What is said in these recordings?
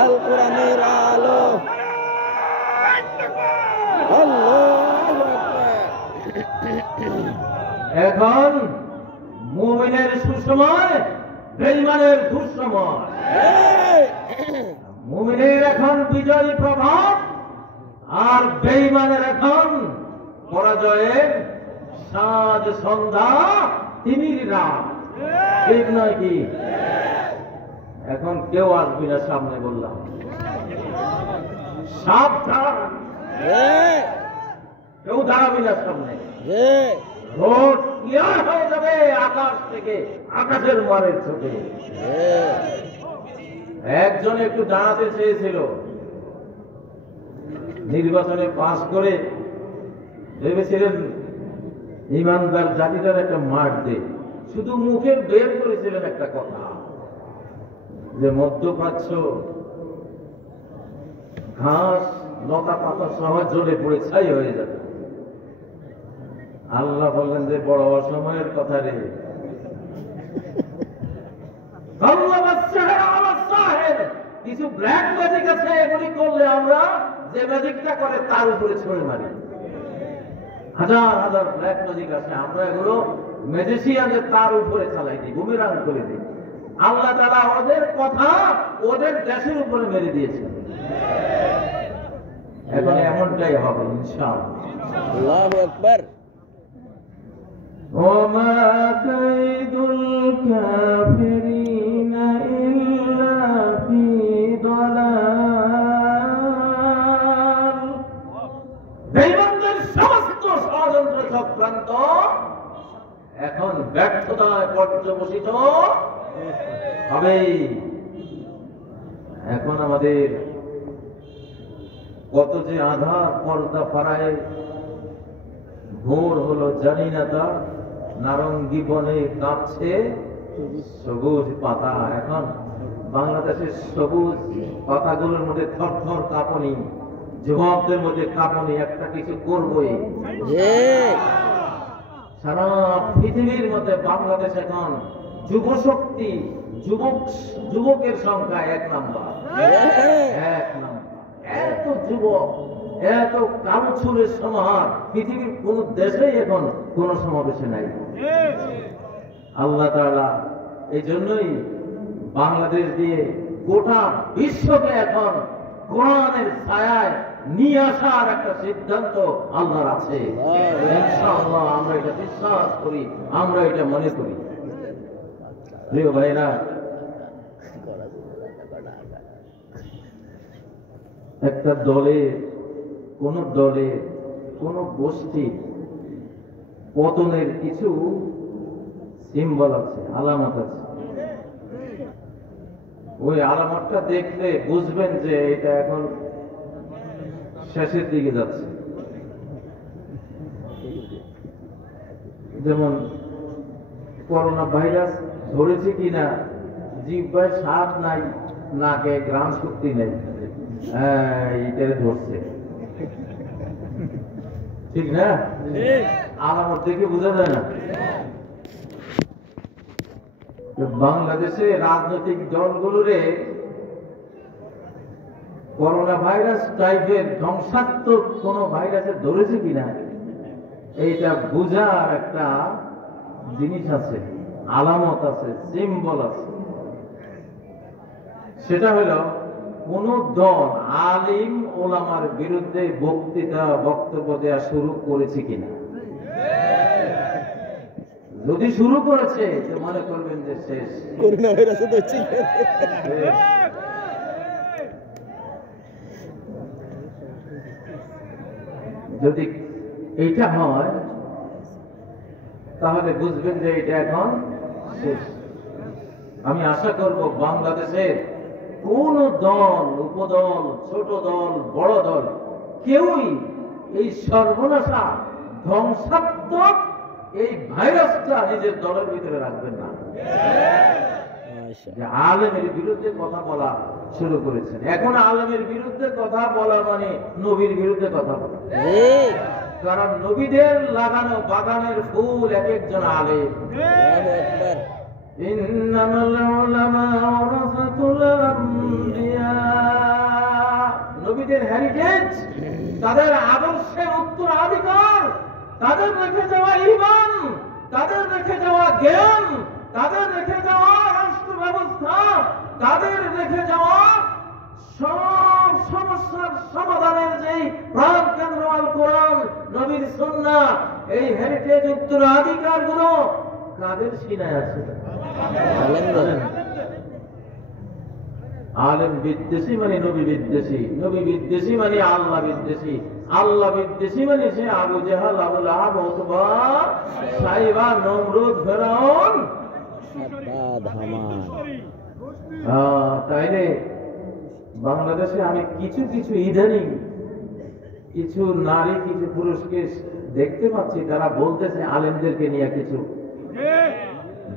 আল কোরআনের আলো। আল্লাহু আকবার। এখন মুমিনের সুসময়, বেঈমানের দুঃসময়। মুমিনের এখন বিজয়ী প্রভাব, আর বেঈমানের এখন পরাজয়ের সাজ সন্ধ্যা, তিমির রাত। ঠিক নয় কি? এখন কেউ আসবি না সামনে, বললাম সাবধান, কেউ দাঁড়াবি না সামনে। ভোট ক্লিয়ার হয়ে যাবে আকাশ থেকে, আকাশের মারের চোখে। একজন একটু দাঁড়াতে চেয়েছিল, নির্বাচনে পাস করে ভেবেছিলেন ইমানদার জাতিটার একটা মাঠ দে, শুধু মুখে বের করেছিলেন একটা কথা যে মধ্যপ্রাচ্য ঘাস লতা পাতা সহ জ্বলে পড়ে ছাই হয়ে যাবে। আল্লাহ বললেন যে বড় অসময়ের কথা রে, কিছু ব্ল্যাক ম্যাজিক আছে, এগুলি করলে আমরা যে ম্যাজিকটা করে তার উপরে ছড়ে মারি। হাজার হাজার ব্ল্যাক ম্যাজিক আছে, আমরা এগুলো ম্যাজিশিয়ানদের তার উপরে চালাই দিই, বুমেরাং করে দিই। আল্লাহ তাআলা ওদের কথা ওদের দেশের উপরে মেরে দিয়েছে। এখন এমনটাই হবে ইনশাআল্লাহ। আল্লাহু আকবার। ওমা কাইদুল কাফিরিনা ইল্লা ফি দালাল। বেঈমানদের সমস্ত ষড়যন্ত্র চক্রান্ত এখন ব্যর্থতায় পর্যবসিত হবে। এখন আমাদের কত যে আধার পর্দা ফারায় ভোর হলো জানি না, তা নারঙ্গি বনে কাঁপছে সবুজ পাতা। এখন বাংলাদেশের সবুজ পাতাগুলোর মধ্যে থর থর কাঁপনি, যুবকদের মধ্যে কাঁপনি, একটা কিছু করবই। সারা পৃথিবীর মধ্যে বাংলাদেশ এখন যুব শক্তি, যুবকের সংখ্যা 1 নাম্বার। 1 নাম্বার। এত যুবক, এত কারো চুলের সমাহার পৃথিবীর কোন দেশেই এখন কোন সমাবেশে নাই। আল্লাহ তাআলা এই জন্যই বাংলাদেশ দিয়ে গোটা বিশ্বকে এখন কোরআনের ছায়ায় নিয়ে আসার একটা সিদ্ধান্ত আল্লাহর আছে। ইনশাআল্লাহ আমরা এটা বিশ্বাস করি, আমরা এটা মনে করি। প্রিয় ভাইরা, একটা দলে, কোন গোষ্ঠী পতনের কিছু সিম্বল আছে, আলামত আছে। ওই আলামতটা দেখলে বুঝবেন যে এটা এখন শেষের দিকে যাচ্ছে। যেমন করোনা ভাইরাস ধরেছে কিনা, জিহ্বায় স্বাদ নাই, নাকে ঘ্রাণ শক্তি নেই, এইটারে ধরছে। ঠিক না? আলামত দেখে বোঝা যায় না। বাংলাদেশে রাজনৈতিক দলগুলোরে করোনা ভাইরাস টাইপের ধ্বংসাত্মক কোন ভাইরাসে ধরেছে কিনা, এইটা বোঝার একটা জিনিস আছে, আলামত আছে, সিম্বল আছে। সেটা হলো কোন দল আলিম ওলামার বিরুদ্ধে বক্তব্য দেওয়া শুরু করেছে কিনা। যদি শুরু করেছে তো মনে করবেন যে শেষ, করোনা ভাইরাসে ধরছে। যদি এইটা হয় তাহলে বুঝবেন যে এটা এখন শেষ। আমি আশা করব বাংলাদেশের কোন দল, উপদল, ছোট দল, বড় দল, কেউই এই সর্বনাশা ধ্বংসাত্মক এই ভাইরাসটা নিজের দলের ভিতরে রাখবেন না। যে আলেমের বিরুদ্ধে কথা বলা শুরু করেছেন, এখন আলেমের বিরুদ্ধে কথা বলা মানে নবীর বিরুদ্ধে কথা বলা। কারণ নবীদের লাগানো বাগানের ফুল এক একজন আলেম। ইন্নামাল উলামা ওয়ারাসাতুল আমবিয়া, নবীদের হেরিটেজ, তাদের আদর্শের উত্তরাধিকার, তাদের রেখে যাওয়া ঈমান, তাদের রেখে যাওয়া জ্ঞান, তাদের রেখে যাওয়া রাষ্ট্র ব্যবস্থা, তাদের রেখে যাওয়া সব সমস্যার সমাধানের যেই প্রাণ কেন্দ্র আল কোরআন, নবীর সুন্নাহ, এই হেরিটেজ উত্তরাধিকার গুলো কাদের সিনায় আছে? আলেম বিদ্বেষী মানে নবী বিদ্বেষী, নবী বিদ্বেষী মানে আল্লাহ বিদ্বেষী, আল্লাহ বিদ্বেষী মানে সে আবু জাহাল, আবু লাহাব, উতবা, সাইবা, নমরুদ, ফেরাউন, সাদ্দাদ, হামান। তাইলে বাংলাদেশে আমি কিছু কিছু ইদানিং কিছু নারী, কিছু পুরুষকে দেখতে পাচ্ছি, তারা বলতেছে আলেমদেরকে নিয়ে কিছু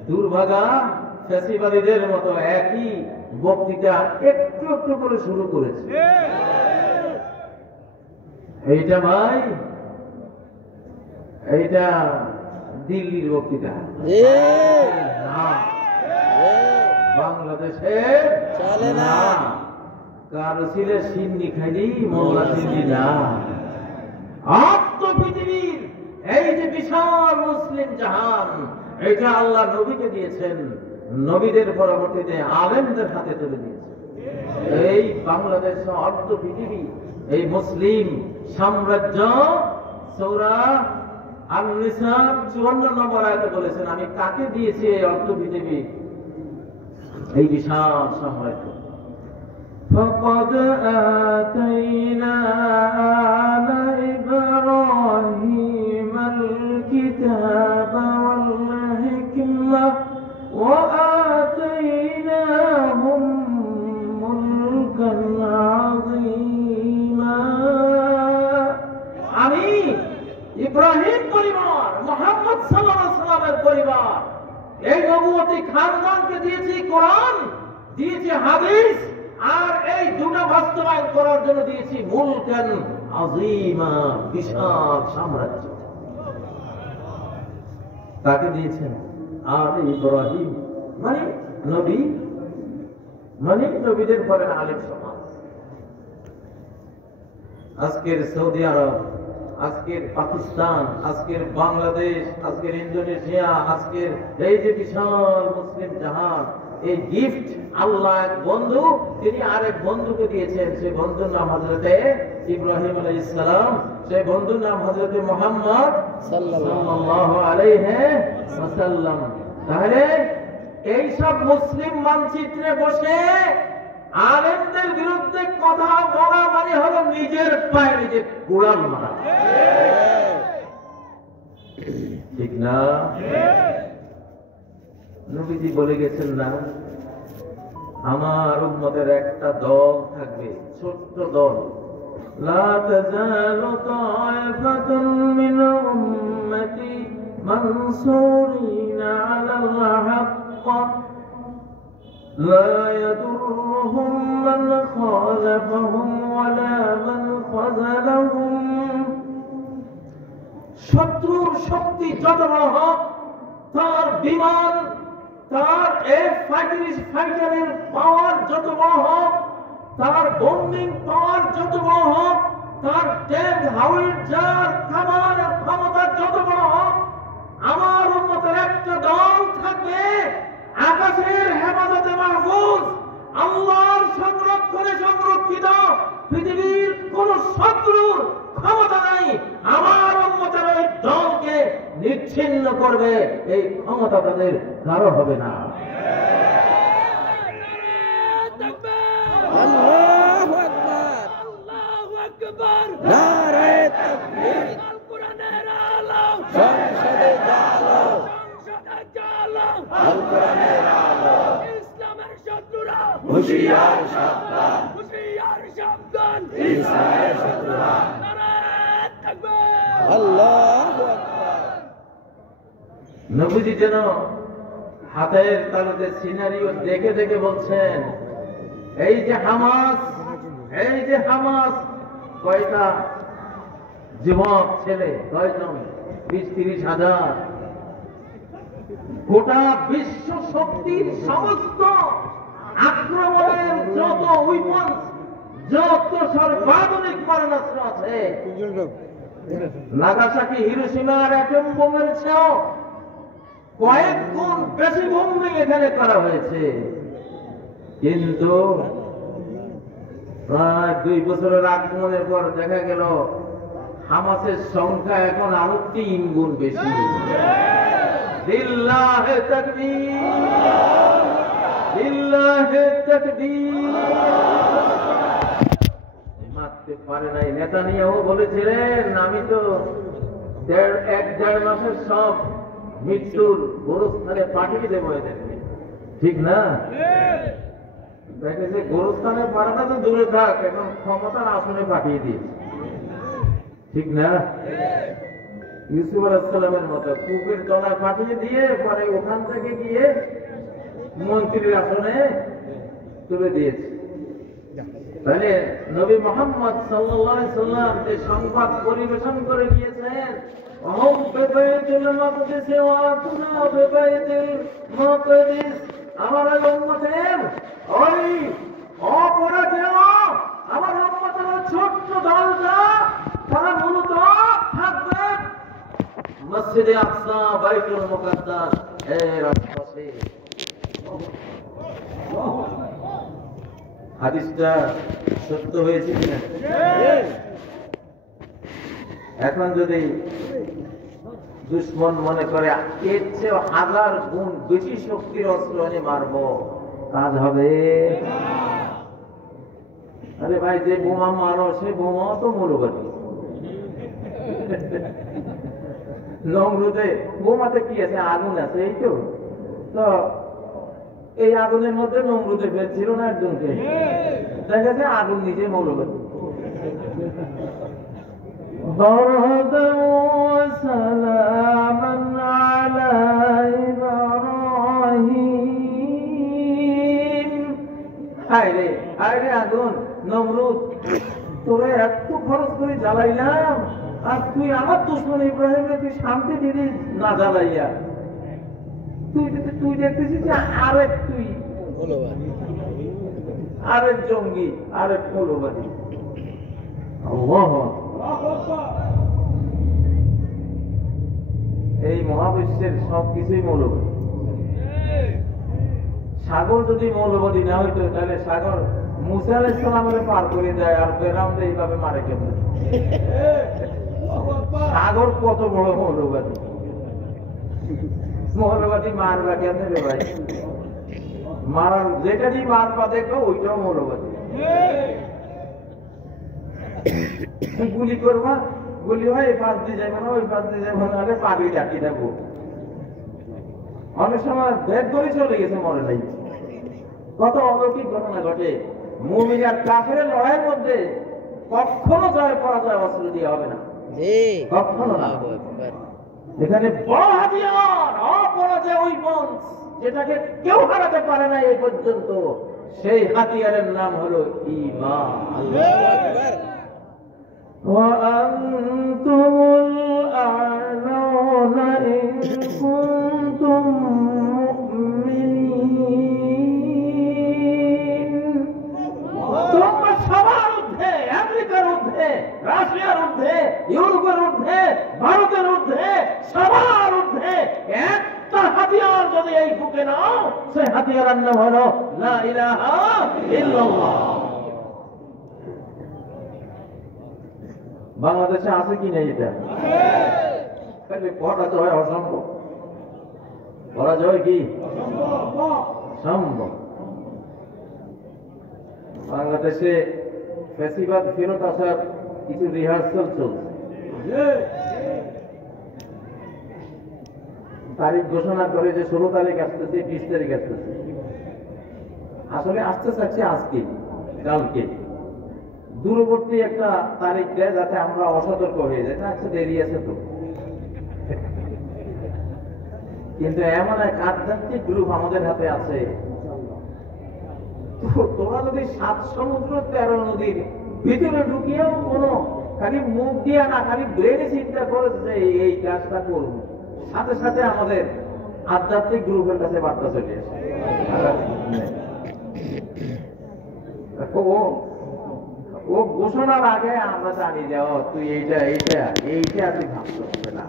দুর্ভাগা ফ্যাসিবাদীদের মতো একই বক্তৃতা একটু একটু করে শুরু করেছে। এইটা ভাই, এইটা দিল্লির বক্তৃতা না, বাংলাদেশে চলে না। কারো ছিলে সিন্নি খাইলি মোল্লা সিন্নি না। আত্ম পৃথিবীর এই যে বিশাল মুসলিম জাহান, এটা আল্লাহ নবীকে দিয়েছেন, নবীদের পরবর্তীতে আলেমদের হাতে তুলে দিয়েছেন। এই বাংলাদেশ অর্ধ পৃথিবী, এই মুসলিম সাম্রাজ্য, সূরা আন-নিসা 54 নম্বর আয়াতে বলেছেন, আমি কাকে দিয়েছি এই অর্ধ পৃথিবী, এই বিশাল সাম্রাজ্য। فقد آتينا آل إبراهيم الكتاب والحكمة وآتيناهم ملكا عظيما। আমি ইব্রাহিম পরিবার, মুহাম্মদ সাল্লাল্লাহু আলাইহি ওয়াসাল্লামের পরিবার, এই নবুয়তি খানদানকে দিয়েছি কোরআন, দিয়েছি হাদিস, আর এই দুটো বাস্তবায়ন করার জন্য দিয়েছি মুলকান আযীমা, বিশাল সাম্রাজ্য। তাকে দিয়েছেন আর ইব্রাহিম মানে নবী, মানে নবীদের পরে আলেম সমাজ। আজকের সৌদি আরব, আজকের পাকিস্তান, আজকের বাংলাদেশ, আজকের ইন্দোনেশিয়া, আজকের এই যে বিশাল মুসলিম জাহান, এই গিফট আল্লাহ এক বন্ধু, তিনি আরেক বন্ধুকে দিয়েছেন। সেই বন্ধুর নাম হযরতে ইব্রাহিম আলাইহিস সালাম, সেই বন্ধুর নাম হযরতে মুহাম্মদ সাল্লাল্লাহু আলাইহি ওয়াসাল্লাম। তাহলে এই সব মুসলিম মানচিত্রে বসে আলেমদের বিরুদ্ধে কথা বলা মানে হলো নিজের পায়ে নিজে কুড়াল মারা, ঠিক না? নবীজি বলে গেছেন না, আমার উম্মতের একটা দল থাকবে, ছোট্ট দল, লা তাজালু তায়ফাতুন মিন উম্মতি মানসুরিনা আলাল হাক্ক লা ইয়াদুররুহুম মান খালাফাহুম ওয়ালা মান খাযালাহুম। শত্রুর শক্তি যত বড় হোক, তার বিমান, তার ফাইটারের পাওয়ার যত বড় হোক, তার বোম্বিং পাওয়ার যত বড় হোক, তার ট্যাঙ্ক, হাউইটজার, কামানের ক্ষমতা যত বড় হোক, আমার উম্মতের একটা দল থাকবে আকাশের হেফাজতে মাহফুজ, আল্লাহর সংরক্ষণে সংরক্ষিত, পৃথিবীর কোন শত্রুর ক্ষমতা নাই আমার উম্মতের ওই দলকে নিচ্ছিন্ন করবে, এই ক্ষমতা তাদের কারো হবে না। আল্লাহু আকবার, আল্লাহু আকবার, নারে তাকবীর, আল কোরআনের আলো, সংসদে জালো, সংসদে জালো, আল কোরআনের আলো, ইসলামের শত্রুরা হুঁশিয়ার সাবধান, হুঁশিয়ার সাবধান, ইসলামের শত্রুরা, নারে তাকবীর, আল্লাহু আকবার। নবীজি যেন হাতের তালুতে সিনারিও দেখে দেখে বলছেন, এই যে হামাস, এই যে হামাস, কয়টা যুবক ছেলে, কয়জন, 20-30 হাজার, গোটা বিশ্ব শক্তির সমস্ত আক্রমণের যত উইপন্স, যত সর্বাধুনিক মারণাস্ত্র আছে, নাগাসাকি হিরোশিমার অ্যাটম বোমের চেয়েও কয়েক গুণ বেশি বোম্বিং এখানে করা হয়েছে। কিন্তু প্রায় 2 বছরের আক্রমণের পর দেখা গেল হামাসের সংখ্যা এখন আরো 3 গুণ বেশি। লিল্লাহে তাকবীর, লিল্লাহে তাকবীর। মারতে পারে নাই। নেতানিয়াহু বলেছিলেন, আমি তো 1-1.5 মাসের সব মৃত্যুর গোরস্থানে পাঠিয়ে দেবো এদেরকে, ঠিক না? দেখেছে গোরস্থানে পাঠাটা তো দূরে থাক, এখন ক্ষমতার আসনে পাঠিয়ে দিয়েছে, ঠিক না? ইউসুফ আলাইহিস সালামের মতো কূপের তলায় পাঠিয়ে দিয়ে পরে ওখান থেকে গিয়ে মন্ত্রীর আসনে তুলে দিয়েছে। তাহলে নবী মুহাম্মদ সাল্লাল্লাহু আলাইহি সাল্লাম যে সংবাদ পরিবেশন করে গিয়েছেন, অহম বেবাইতুল মাকদিস ওয়া তুনা বেবাইতুল মাকদিস, আমার উম্মতের ওই অপরাধেয় আমার উম্মতের ছোট্ট দলটা তারা মূলত থাকবে মসজিদে আকসা, বাইতুল মুকাদ্দাস এর আশেপাশে। হাদিসটা সত্য হয়েছে কিনা? এখন যদি দুশ্মন মনে করে এর চেয়ে 1000 গুণ বেশি শক্তির অস্ত্র এনে মারবো, কাজ হবে? আরে ভাই, যে বোমা মারো সে বোমাও তো মৌলবাদী। নমরুদে বোমাতে কি আছে? আগুন আছে, এই তো। তো এই আগুনের মধ্যে নমরুদে ফেলছিল না একজনকে, দেখা গেছে আগুন নিজে মৌলবাদী। আরে আগুন, নমরুদ তোরে এত খরচ করে জ্বালাইলাম, আর তুই আমার দুশমন ইব্রাহিমকে তুই শান্তি দিলি না জ্বালাইয়া। তুই দেখতেছিস যে আরেক জঙ্গি, আরেক মৌলবাদী। এই মহাবিশ্বের সবকিছুই মৌলবাদী। সাগর যদি মৌলবাদী না হইতো তাহলে সাগর মুসা আলাইহিস সালামের পার করে দেয়, আর ফেরাউন এইভাবে মারে কেমন? সাগর কত বড় মৌলবাদী! মৌলবাদী মারবা কেমনে রে ভাই? মারার যেটা দিয়ে মারবা দেখো ওইটাও মৌলবাদী। গুলি করবা, গুলি হয় এই পাশ দিয়ে যাবে না, ওই পাশ দিয়ে যাবে না, পাবি ডাকি দেবো। অনেক সময় ব্যাগ ধরে চলে গেছে, মনে নাই। কত অলৌকিক ঘটনা ঘটে। মুমিন আর কাফেরের লড়াইয়ের মধ্যে কখনো জয় পরাজয় অস্ত্র দিয়ে হবে না, কখনো না। এখানে বড় হাতিয়ার, অপরাজয় উইপন্স, যেটাকে কেউ হারাতে পারে না এই পর্যন্ত, সেই হাতিয়ারের নাম হলো ঈমান। আল্লাহু আকবার। ওয়া আনতুমুল আ'লাউনা ইন কুনতুম মুমিনিন। তোমরা সবার ঊর্ধ্বে, আমেরিকার ঊর্ধ্বে, রাশিয়ার ঊর্ধ্বে, ইউরোপের ঊর্ধ্বে, ভারতের ঊর্ধ্বে, সবার ঊর্ধ্বে একটা হাতিয়ার যদি এই বুকে নাও, সেই হাতিয়ারের নাম হলো লা ইলাহা ইল্লাল্লাহ। বাংলাদেশে আছে কি নেই এটা? পরাজয় অসম্ভব। পরাজয় কি সম্ভব? বাংলাদেশে ফ্যাসিবাদ ফেরত আসার কিছু রিহার্সাল চলছে। তারিখ ঘোষণা করে যে 16 তারিখ আসতেছে, 20 তারিখ আসতেছে। আসলে আসতে চাচ্ছে আজকে, কালকে। দূরবর্তী একটা তারিখ দেয় যাতে আমরা অসতর্ক হয়ে যাই, না আচ্ছা দেরি আছে তো। কিন্তু এমন এক আধ্যাত্মিক গ্রুপ আমাদের হাতে আছে, তোরা যদি 7 সমুদ্র 13 নদীর ভিতরে ঢুকিয়েও কোনো খালি মুখ দিয়ে না, খালি ব্রেনে চিন্তা করে যে এই কাজটা করবো, সাথে সাথে আমাদের আধ্যাত্মিক গ্রুপের কাছে বার্তা চলে আসে। ও ঘোষণার আগে আমরা জানি যে তুই এইটা এইটা এইটা তুই ভাবতে হবে না,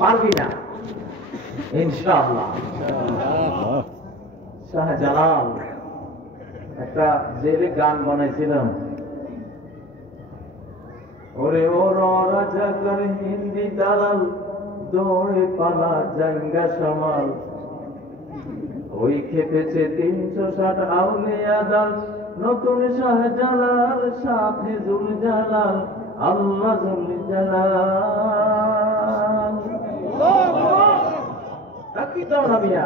পারবি না ইনশাআল্লাহ। শাহজালাল একটা জেলে গান বানাইছিলাম, ওরে ও রাজা করে হিন্দি দালাল দৌড়ে পালা জাঙ্গা সামাল, ওই খেপেছে 360 আউলিয়া দাল, নতুন শাহজালাল সাথে জুল জালাল, আল্লাহ জুল জালাল। কি চাও না মিয়া?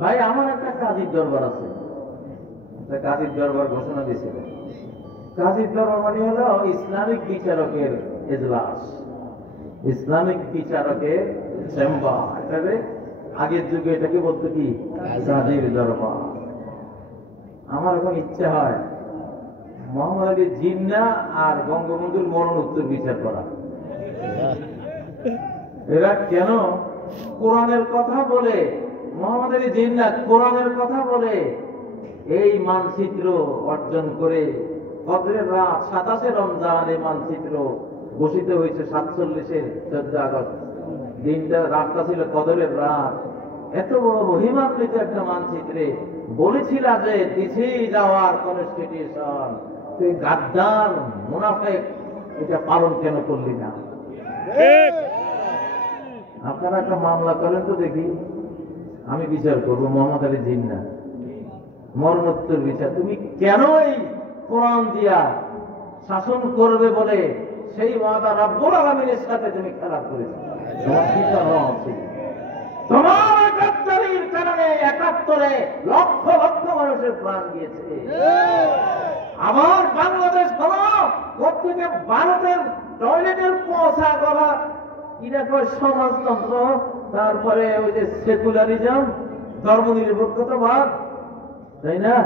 ভাই আমার একটা কাজীর দরবার আছে, কাজীর দরবার ঘোষণা দিয়েছিল। কাজীর দরবার মানে হলো ইসলামিক বিচারকের এজলাস, ইসলামিক বিচারকের চেম্বার। এটাকে আগের যুগে এটাকে বলতো কি কাজীর দরবার। আমার এখন ইচ্ছা হয় মোহাম্মদ আলী জিন্নাহ আর বঙ্গবন্ধুর মরণোত্তর বিচার করা। এরা কেন কোরআনের কথা বলে, মোহাম্মদ আলী জিন্নাহ কোরআনের কথা বলে এই মানচিত্র অর্জন করে কদরের রাত 27 রমজান এই মানচিত্র ঘোষিত হয়েছে 47-এর 14 আগস্ট। দিনটা রাতটা ছিল কদরের রাত। এত বড় মহিমান্বিত একটা মানচিত্রে বলেছিল যে দিছি যাওয়ার কনস্টিটিউশন, তুই গাদ্দার মুনাফিক এটা পালন কেন করলি না? আপনারা একটা মামলা করেন তো দেখি, আমি বিচার করবো মোহাম্মদ আলী জিন্নাহ মরণোত্তর বিচার। তুমি কেন এই কোরআন দিয়া শাসন করবে বলে সেই ওয়াদা রব্বুল আলামিনের সাথে তুমি খেলাপ করেছো? তোমার বিচার হওয়া উচিত। তোমার গাদ্দারির কারণে 71-এ লক্ষ লক্ষ মানুষের প্রাণ গিয়েছে। আবার বাংলাদেশ কোথেকে ভারতের টয়লেটের পৌঁছা গলা কিনা কয় সমাজতন্ত্র, তারপরে ওই যে সেকুলারিজম, ধর্ম নিরপেক্ষতাবাদ, তাই না?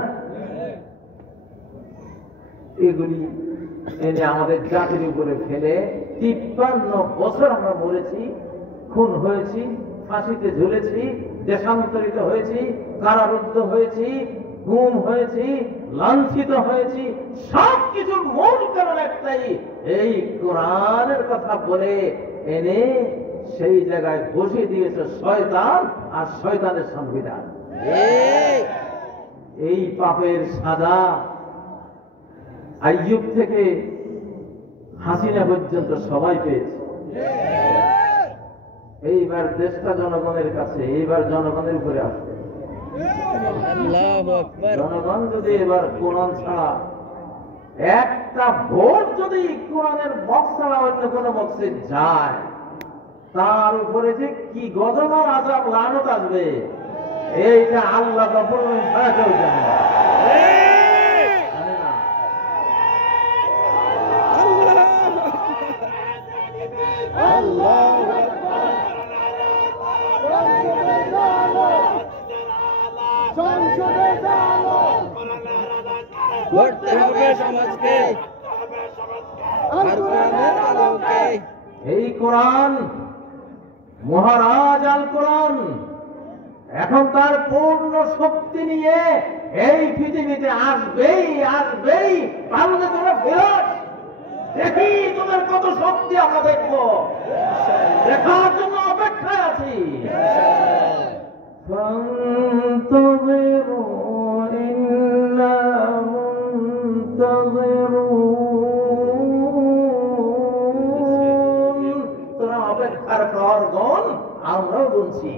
এগুলি এনে আমাদের জাতির উপরে ফেলে 53 বছর আমরা মরেছি, খুন হয়েছি, ফাঁসিতে ঝুলেছি, দেশান্তরিত হয়েছি, কারারুদ্ধ হয়েছি, গুম হয়েছি, লাঞ্ছিত হয়েছি। সবকিছুর মূল কারণ একটাই, এই কোরআনের কথা বলে এনে সেই জায়গায় বসিয়ে দিয়েছে শয়তান আর শয়তানের সংবিধান। এই পাপের সাজা আইয়ুব থেকে হাসিনা পর্যন্ত সবাই পেয়েছে। এইবার দেশটা জনগণের কাছে, এইবার জনগণের উপরে আসবে। জনগণ যদি এবার কোরআন ছাড়া একটা ভোট যদি কোরআনের বক্স ছাড়া অন্য কোনো বক্সে যায়, তার উপরে যে কি গজব আর আযাব লানত আসবে, এইটা আল্লাহ রাব্বুল আলামিন ছাড়া কেউ জানে না। গড়তে হবে সমাজকে আর কোরআনের আলোকে। এই কোরআন মহারাজ আল কোরআন এখন তার পূর্ণ শক্তি নিয়ে এই পৃথিবীতে আসবেই আসবেই। পারলে তোমরা ফেরত দেখি তোমার কত শক্তি আমরা দেখবো, দেখার জন্য অপেক্ষায় আছি। তোরা অপেক্ষার প্রহরগণ, আমরাও বলছি,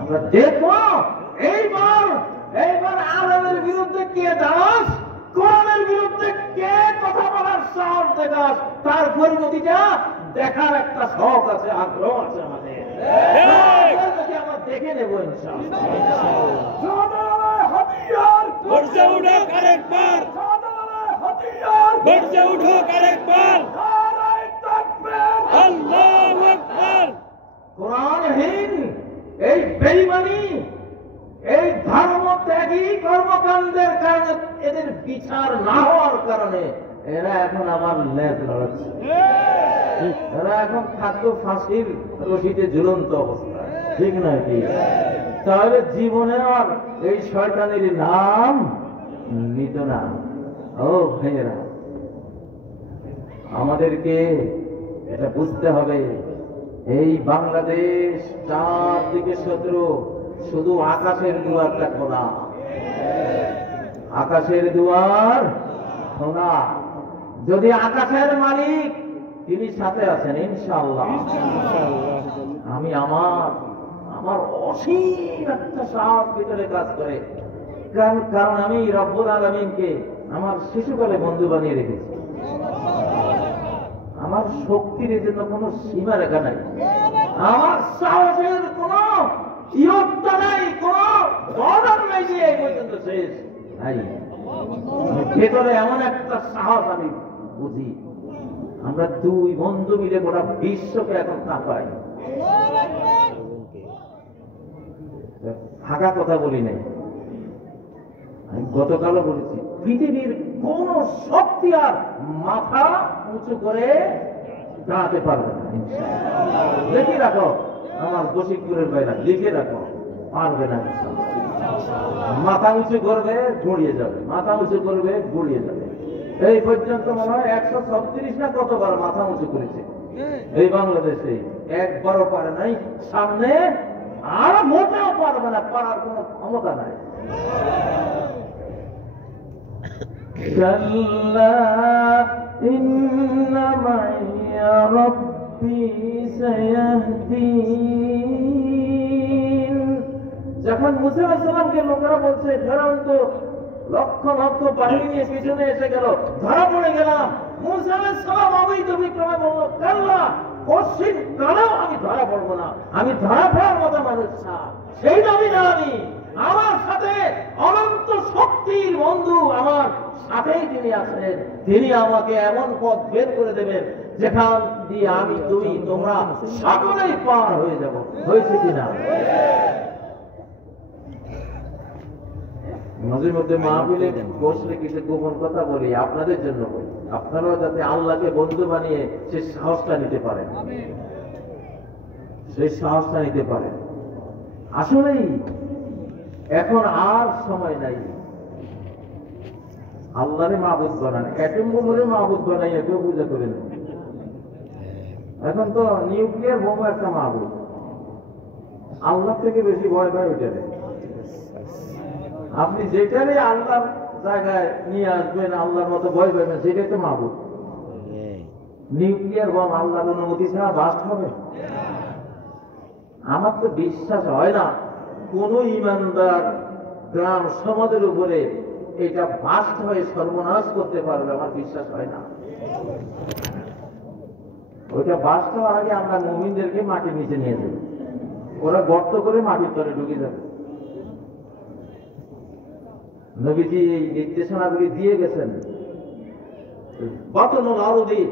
আমরা দেখবো এইবার আলেমের বিরুদ্ধে কে দাস, কোরআনের বিরুদ্ধে কে কথা বলার সাহস দেখাস। তার পরিণতিটা দেখার একটা শখ আছে, আগ্রহ আছে আমাদের। আমরা দেখে নেব ইনশাআল্লাহ। গর্জে উঠো আরেকবার, গর্জে উঠো আরেকবার, আল্লাহু আকবার। কোরআনহীন এই বেঈমানি, এই ধর্ম ত্যাগী কর্মকাণ্ডের কারণে, এদের বিচার না হওয়ার কারণে এরা এখন আমার লেজ লড়াচ্ছে। এরা এখন খাদ্য ফাঁসির রশিতে ঝুলন্ত অবস্থা, ঠিক নয় কি? তাহলে জীবনে আর এই শয়তানের নাম নিত না। ও ভাইয়েরা, আমাদেরকে এটা বুঝতে হবে, এই বাংলাদেশ চারদিকে শত্রু, শুধু আকাশের দুয়ারটা খোলা, আকাশের দুয়ার খোলা। যদি আকাশের মালিক তিনি সাথে আছেন ইনশাআল্লাহ, আমি আমার অসীম একটা সাহস ভিতরে কাজ করে, কারণ আমি রব্বুল আলামিনকে আমার শিশুকালে বন্ধু বানিয়ে রেখেছি। আমার শক্তির জন্য কোনো সীমা রেখা নাই, আমার সাহসের কোনো ইয়ত্তা নাই, কোনো বর্ডার নাই যে এই পর্যন্ত শেষ নাই। ভেতরে এমন একটা সাহস আমি বুঝি, আমরা দুই বন্ধু মিলে গোটা বিশ্বকে এখন কাঁপাই। ফাঁকা কথা বলি নাই, আমি গতকালও বলেছি, পৃথিবীর কোন শক্তি আর মাথা উঁচু করে দাঁড়াতে পারবে না। লিখে রাখো, আমার বশিকপুরের বাইরা লিখে রাখো, পারবে না। মাথা উঁচু করবে গড়িয়ে যাবে, মাথা উঁচু করবে গড়িয়ে যাবে। এই পর্যন্ত মনে হয় 136 না কতবার মাথা উঁচু করেছে এই বাংলাদেশে, একবারও পারে নাই, সামনে আর মোটেও পারবে না, পারার কোন ক্ষমতা নাই। كلا إن معي ربي سيهدين। যখন মুসা আলাইহিস সালামকে লোকেরা বলছে ফেরাউন তো লক্ষ লক্ষ বাহিনী নিয়ে পিছনে এসে গেল, ধরা পড়ে গেলাম, মুসা আলাইহিস সালাম অবৈধ বিক্রমে বলল, কাল্লা, কশিন কালেও আমি ধরা পড়বো না, আমি ধরা পড়ার মতো মানুষ না, সেই নবী না আমি, আমার সাথে অনন্ত শক্তির বন্ধু আমার সাথেই তিনি আছেন, তিনি আমাকে এমন পথ বের করে দেবেন যেখান দিয়ে আমি, তুমি, তোমরা সকলেই পার হয়ে যাব। হয়েছে কিনা? মাঝে মধ্যে মাহফিলে বসলে কিছু গোপন কথা বলি, আপনাদের জন্য বলি, আপনারাও যাতে আল্লাহকে বন্ধু বানিয়ে সেই সাহসটা নিতে পারেন, সেই সাহসটা নিতে পারেন। আসলেই এখন আর সময় নাই আল্লাহরে মাহবুদ বানান, অ্যাটম বোমারে মাহবুদ বানাই একেও পূজা করে নেন। এখন তো নিউক্লিয়ার বোমা একটা মাহবুদ, আল্লাহ থেকে বেশি ভয় পায় ওইটারে। আপনি যেটারে আল্লাহর জায়গায় নিয়ে আসবেন, আল্লাহর মতো ভয় পাবেন, সেটাই তো মাহবুদ। নিউক্লিয়ার বোম আল্লাহর অনুমতি ছাড়া বাস্ট হবে? আমার তো বিশ্বাস হয় না কোন ইমানদার গ্রাম সমাজের উপরে এটা বাস্ট হয়ে সর্বনাশ করতে পারবে, আমার বিশ্বাস হয় না। ওইটা বাস্ট হওয়ার আগে আমরা মুমিনদেরকে মাটির নিচে নিয়ে যাবো, ওরা গর্ত করে মাটির তলে ঢুকে যাবে। নবীজি এই নির্দেশনাগুলি দিয়ে গেছেন, বাতনুল আরদি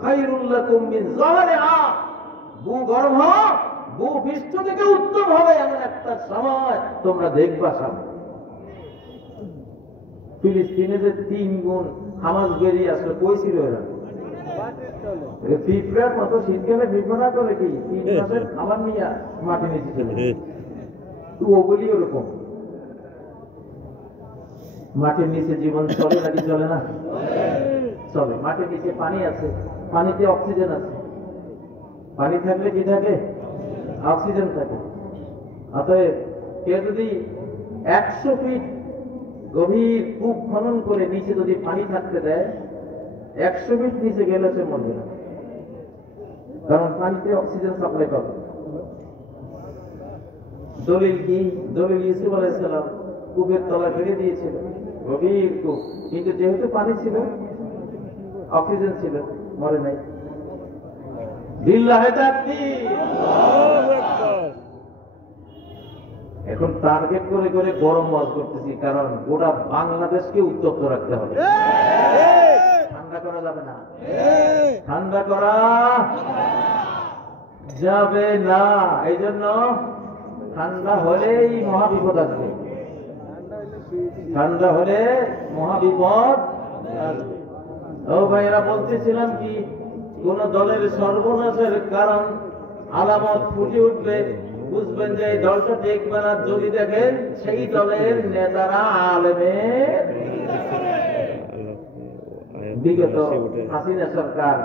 খায়রুল লাকুম মিন যাহরিহা, ভূগর্ভ ভূপৃষ্ঠ থেকে উত্তম হবে এমন একটা সময় তোমরা দেখবা সামনে। ফিলিস্তিনে যে 3 গুণ হামাস বেরিয়ে আসলে কই ছিল এরা? পিঁপড়ার মতো শীতকালে বিপনা করে কি 3 মাসের খাবার নিয়ে মাটি নিচে চলে, ওগুলি ওরকম। মাটির নিচে জীবন চলে নাকি চলে না? চলে। মাটির নিচে পানি আছে, পানিতে অক্সিজেন আছে, পানি থাকলে কি থাকে? অক্সিজেন থাকে। অতএব কেউ যদি 100 ফিট গভীর কূপ খনন করে নিচে যদি পানি থাকতে দেয়, 100 ফিট নিচে গেলে সে মরবে না, কারণ পানিতে অক্সিজেন সাপ্লাই পাবে। দলিল কি? দলিল ইউসুফ আলাইহিস সালাম কূপের তলায় ফেলে দিয়েছিল, গভীর কূপ, কিন্তু যেহেতু পানি ছিল, অক্সিজেন ছিল, মরে নাই। বিল্লাহি তাকবীর। এখন টার্গেট করে করে গরম ওয়াজ করতেছি, কারণ গোটা বাংলাদেশকে উত্তপ্ত রাখতে হবে, ঠান্ডা করা যাবে না, ঠান্ডা করা যাবে না। এই জন্য ঠান্ডা হলেই মহাবিপদ আসবে, ঠান্ডা হলে মহাবিপদ আসবে। ও ভাইরা, বলতেছিলাম কি, কোন দলের সর্বনাশের কারণ আলামত ফুটে উঠবে, বুঝবেন যে এই দলটা দেখবে না। যদি দেখেন সেই দলের নেতারা আলেমের, বিগত হাসিনা সরকার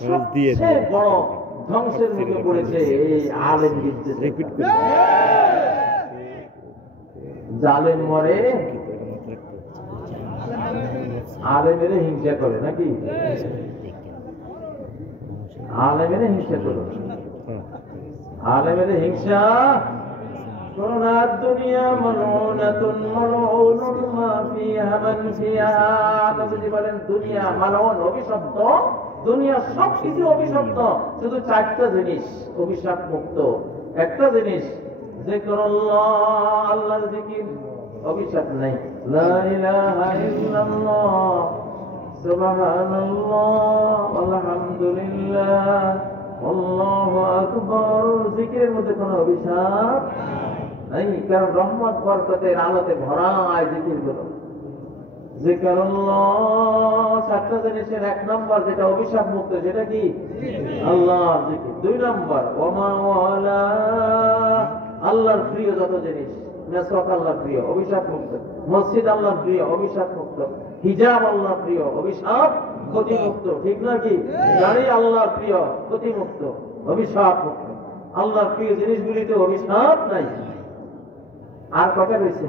সবচেয়ে বড় ধ্বংসের মুখে পড়েছে এই আলেম বিদ্বেষে। জালেম মরে, আলেমের হিংসা করে নাকি? আলেমের হিংসা করো, আলেমের হিংসা করো না। দুনিয়া মালউনাতুন মালউনুন মা ফিহা মান ফিহা। নবীজি বলেন দুনিয়া মালউন, অভিশপ্ত। দুনিয়া সবকিছু অভিশপ্ত, শুধু চারটা জিনিস অভিশাপ মুক্ত। একটা জিনিস যিকরুল্লাহ, আল্লাহর জিকির, অভিশাপ নাই। লা ইলাহা ইল্লাল্লাহ, সুবহানাল্লাহ, আলহামদুলিল্লাহ, আল্লাহু আকবার। জিকিরের মধ্যে কোনো অভিশাপ নাই, কারণ রহমত বরকতের আলোতে ভরা জিকিরগুলো। যিকরুল্লাহ, চারটা জিনিসের এক নম্বর যেটা অভিশাপ মুক্ত, সেটা কি? আল্লাহর জিকির। দুই নম্বর ওমা ওয়ালা, আল্লাহর প্রিয় যত জিনিস, মেসওয়াক আল্লাহর প্রিয়, অভিশাপ মুক্ত। মসজিদ আল্লাহর প্রিয়, অভিশাপ মুক্ত। হিজাব আল্লাহর প্রিয়, অভিশাপ ক্ষতিমুক্ত। ঠিক নাকি? গাড়ি আল্লাহর প্রিয়, ক্ষতিমুক্ত, অভিশাপ মুক্ত। আল্লাহর প্রিয় জিনিসগুলিতে অভিশাপ নাই। আর কটা রয়েছে?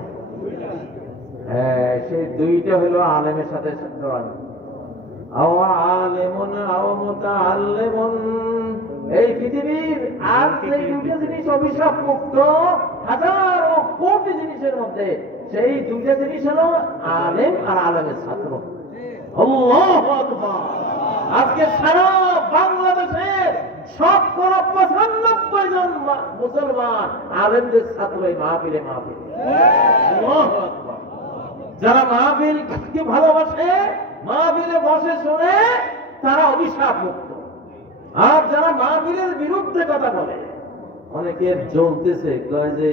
সেই দুইটা হলো আলেমের সাথে জড়ানো। এই পৃথিবীর আর সেই দুইটা জিনিস অভিশাপ মুক্ত হাজার ও কোটি জিনিসের মধ্যে সেই দুইটা জিনিস হলো আলেম আর আলেমের ছাত্র। আল্লাহু আকবার। আজকে সারা বাংলাদেশের 95% জন মুসলমান আলেমদের ছাত্র এই মাহফিলে। আল্লাহু আকবার। যারা মাহফিলকে ভালোবাসে, মাহফিলে বসে শুনে, তারা অভিশাপ মুক্ত। আর যারা মাহফিলের বিরুদ্ধে কথা বলে, অনেকের জ্বলতেছে, কয় যে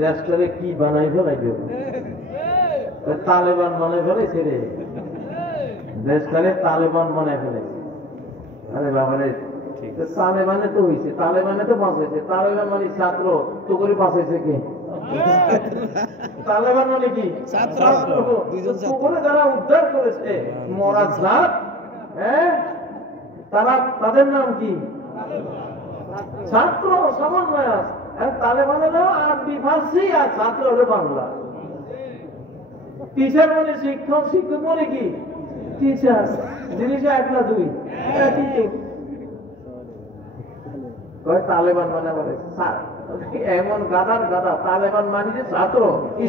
দেশটারে কি বানাই ফেলাইবে, তালেবান বানাই ফেলাইছে রে, দেশটারে তালেবান বানাই ফেলাইছে। আরে বাবারে, তালেবানে তো হয়েছে, তালেবানে তো বাঁচাইছে। তালেবান মানে ছাত্র, তো করে বাঁচাইছে কে? তালেবান মানে কি? ছাত্র। যারা উদ্ধার করেছে মরাজ জাত, হ্যাঁ, তারা, তাদের নাম কি? ছাত্র, সমন্বয়। তালেবান হলো আরবি ফার্সি, আর ছাত্র হলো বাংলা। টিচার মানে শিক্ষক, শিক্ষক মানে কি? টিচার। জিনিস এক না দুই, তালেবান মানে বলে এমন গাদার গাদা। তালেবান মানে যে ছাত্র,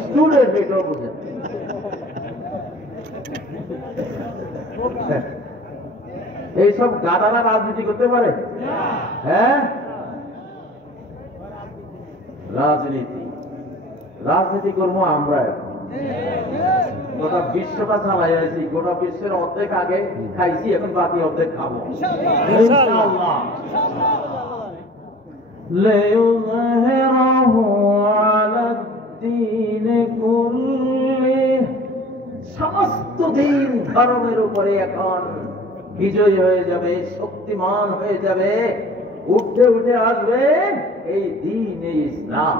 স্টুডেন্ট, এটাও বুঝে। এইসব গাদারা রাজনীতি করতে পারে? হ্যাঁ, রাজনীতি, রাজনীতি করবো আমরা এখন। গোটা বিশ্বটা চালাই আছি, গোটা বিশ্বের অর্ধেক আগে খাইছি, এখন বাকি অর্ধেক খাবো ইনশাআল্লাহ। লিইয়ুযহিরাহু আলাদ-দীনি কুল্লিহি, সমস্ত দিন ধর্মের উপরে এখন বিজয়ী হয়ে যাবে, শক্তিমান হয়ে যাবে, উঠে উঠে আসবে এই দ্বীন, এই ইসলাম।